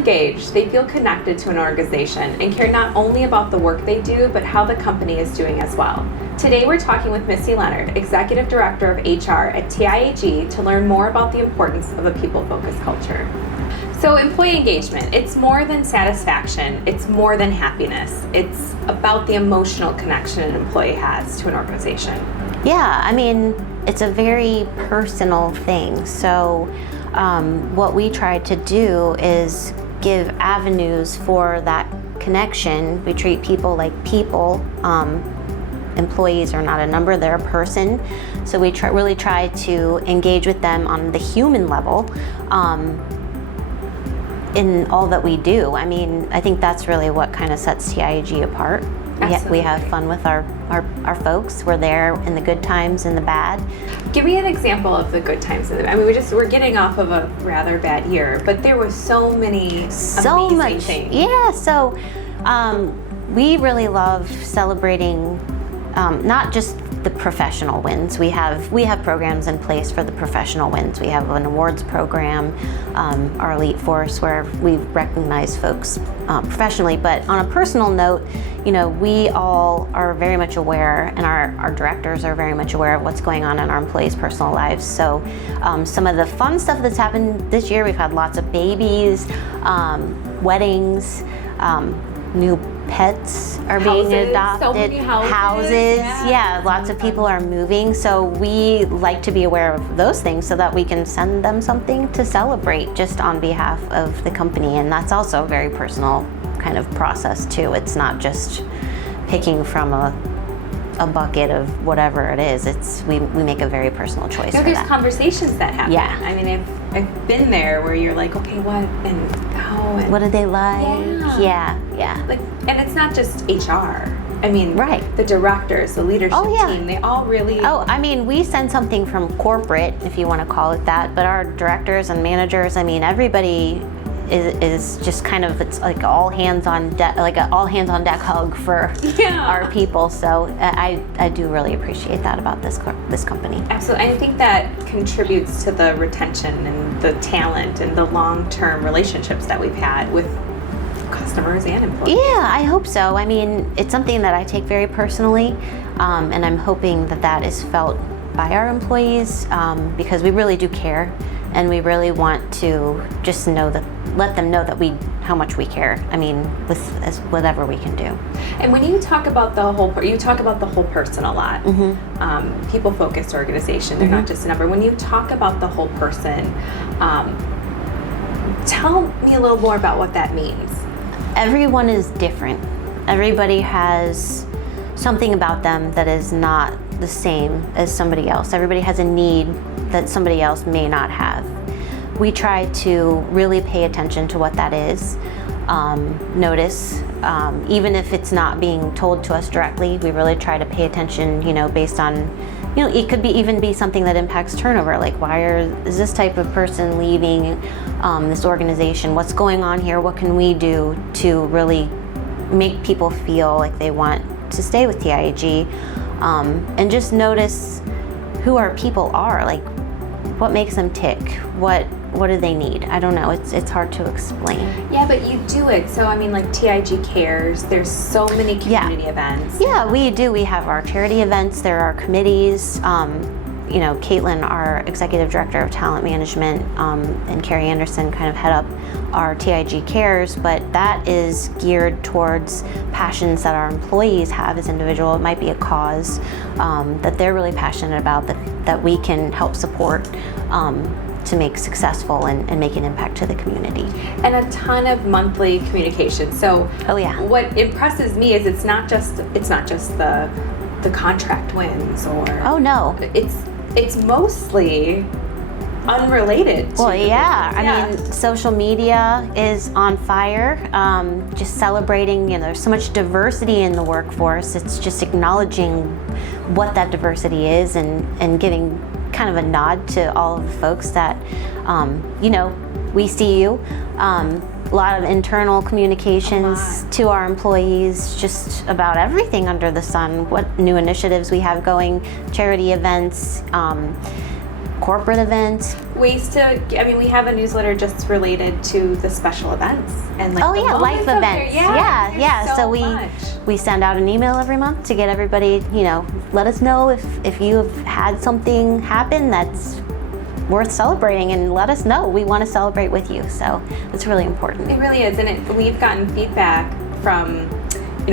engaged, they feel connected to an organization and care not only about the work they do, but how the company is doing as well. Today we're talking with Missy Leonard, Executive Director of HR at TIAG, to learn more about the importance of a people-focused culture. So employee engagement, it's more than satisfaction, it's more than happiness. It's about the emotional connection an employee has to an organization. Yeah, I mean, it's a very personal thing. So what we try to do is give avenues for that connection. We treat people like people. Employees are not a number, they're a person. So we really try to engage with them on the human level in all that we do. I mean, I think that's really what kind of sets TIAG apart. We have fun with our folks. We're there in the good times and the bad. Give me an example of the good times and the bad. I mean, we're getting off of a rather bad year, but there were so many amazing things. Yeah, so we really love celebrating not just the professional wins. We have programs in place for the professional wins. We have an awards program, our Elite Force, where we recognize folks professionally. But on a personal note, you know, we all are very much aware, and our directors are very much aware of what's going on in our employees' personal lives. So some of the fun stuff that's happened this year, we've had lots of babies, weddings, new pets are being adopted, so many houses. Yeah, lots of people are moving. So we like to be aware of those things so that we can send them something to celebrate just on behalf of the company. And that's also a very personal kind of process too. It's not just picking from a bucket of whatever it is. We make a very personal choice. No, for there's that. Conversations that happen. Yeah. I mean, I've been there where you're like, okay, what and how and what do they like? Yeah. Like, and it's not just HR. I mean, right. The directors, the leadership team, they all really. Oh, I mean, we send something from corporate, if you want to call it that, but our directors and managers, I mean, everybody is just kind of, it's like all hands on deck, like an all hands on deck hug for our people. So I do really appreciate that about this company. Absolutely. I think that contributes to the retention and the talent and the long-term relationships that we've had with customers and employees. Yeah, I hope so. I mean, it's something that I take very personally, and I'm hoping that is felt by our employees, because we really do care, and we really want to just let them know that how much we care. I mean, with whatever we can do. And when you talk about the whole person a lot. Mm-hmm. People-focused organization. They're not just a number. When you talk about the whole person, tell me a little more about what that means. Everyone is different. Everybody has something about them that is not the same as somebody else. Everybody has a need that somebody else may not have. We try to really pay attention to what that is, notice, even if it's not being told to us directly. We really try to pay attention, based on, it could even be something that impacts turnover, like is this type of person leaving this organization? What's going on here? What can we do to really make people feel like they want to stay with TIAG? And just notice who our people are, like what makes them tick, what do they need? I don't know, it's hard to explain. Yeah, but you do it. So I mean, like TIG Cares, there's so many community events. Yeah, we do. We have our charity events, there are committees. Caitlin, our Executive Director of Talent Management, and Carrie Anderson kind of head up our TIG Cares, but that is geared towards passions that our employees have as individuals. It might be a cause that they're really passionate about that we can help support to make successful and make an impact to the community. And a ton of monthly communication. So what impresses me is it's not just the contract wins or it's mostly unrelated to I mean, social media is on fire, just celebrating, there's so much diversity in the workforce. It's just acknowledging what that diversity is and giving kind of a nod to all of the folks that, we see you. A lot of internal communications to our employees, just about everything under the sun, what new initiatives we have going, charity events, corporate events. ways to, we have a newsletter just related to the special events and like life events. Yeah. So we send out an email every month to get everybody, let us know if you have had something happen that's worth celebrating, and let us know. We want to celebrate with you. So it's really important. It really is. And we've gotten feedback from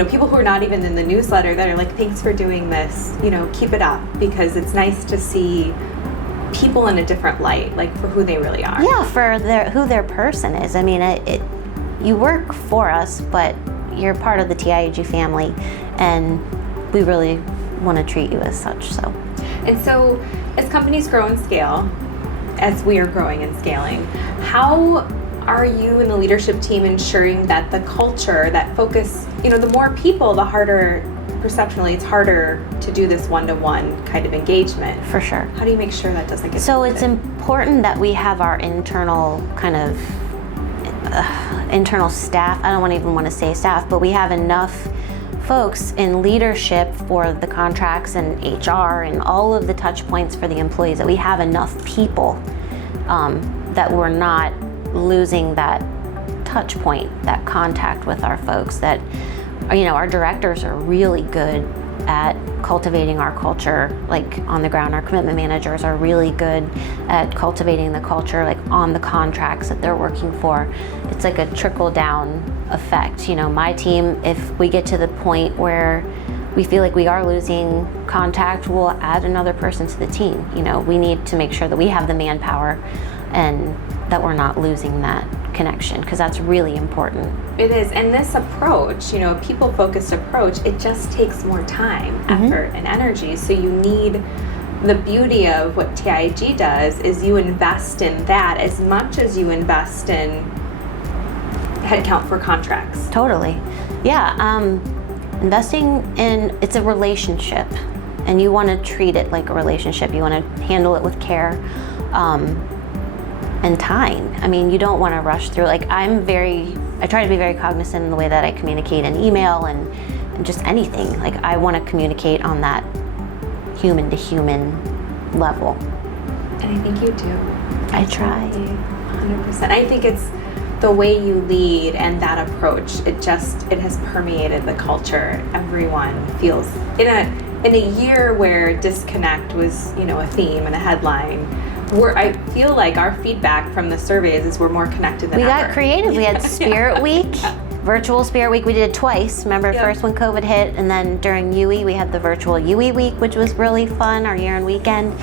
people who are not even in the newsletter that are like, thanks for doing this, keep it up, because it's nice to see people in a different light, like for who they really are. Yeah, for who their person is. You work for us, but you're part of the TIAG family, and we really want to treat you as such. And so as companies grow and scale, as we are growing and scaling, how are you and the leadership team ensuring that the culture, that focus, the more people, the harder, perceptually, it's harder to do this one-to-one kind of engagement? For sure. How do you make sure that doesn't get So diluted? It's important that we have our internal kind of internal staff. I don't even want to say staff, but we have enough folks in leadership for the contracts and HR and all of the touch points for the employees, that we have enough people that we're not losing that touch point, that contact with our folks, that our directors are really good at cultivating our culture, like on the ground. Our commitment managers are really good at cultivating the culture, like on the contracts that they're working for. It's like a trickle down effect. My team, if we get to the point where we feel like we are losing contact, we'll add another person to the team. We need to make sure that we have the manpower and that we're not losing that connection, because that's really important. It is. And this approach, a people-focused approach, it just takes more time, effort, and energy. So you need, the beauty of what TIAG does is you invest in that as much as you invest in headcount for contracts. Totally. Yeah. Investing in, it's a relationship, and you want to treat it like a relationship. You want to handle it with care. And time. You don't want to rush through. I try to be very cognizant in the way that I communicate in email and just anything. I want to communicate on that human to human level. And I think you do. I try. 100%. I think it's the way you lead and that approach. It has permeated the culture. Everyone feels in a year where disconnect was, a theme and a headline. I feel like our feedback from the surveys is we're more connected than ever. We got creative. We had Spirit Week, virtual Spirit Week. We did it twice. Remember, first when COVID hit, and then during UE, we had the virtual UE Week, which was really fun, our year-end weekend.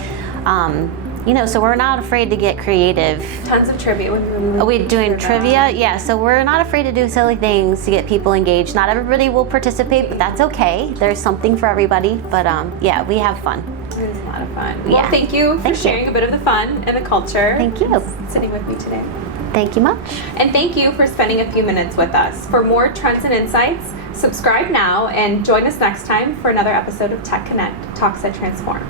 So we're not afraid to get creative. Tons of trivia. Are we doing trivia? Yeah, so we're not afraid to do silly things to get people engaged. Not everybody will participate, but that's okay. There's something for everybody. But we have fun. It was a lot of fun. Yeah. Well, thank you for sharing a bit of the fun and the culture. Thank you. Sitting with me today. Thank you much. And thank you for spending a few minutes with us. For more trends and insights, subscribe now and join us next time for another episode of Tech Connect, Talks that Transform.